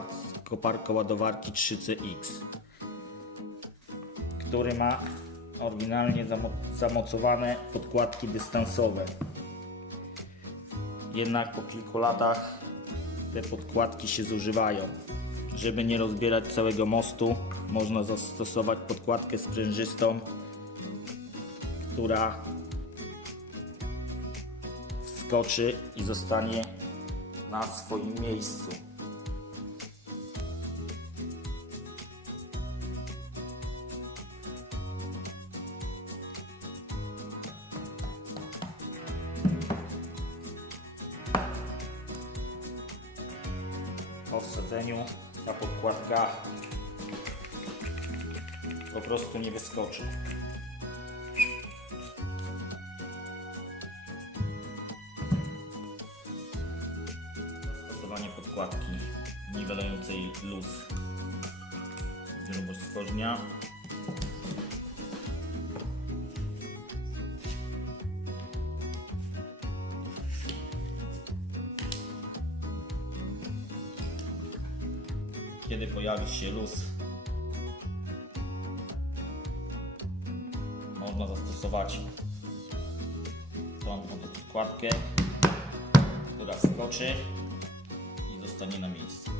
kopar- koparka ładowarki 3CX, który ma oryginalnie zamo- zamocowane podkładki dystansowe. Jednak po kilku latach te podkładki się zużywają. Żeby nie rozbierać całego mostu, można zastosować podkładkę sprężystą, która wskoczy i zostanie na swoim miejscu. Po wsadzeniu ta podkładka po prostu nie wyskoczy. Zastosowanie podkładki niwelującej luz grubość Kiedy pojawi się luz, można zastosować tą podkładkę, która wskoczy i zostanie na miejscu.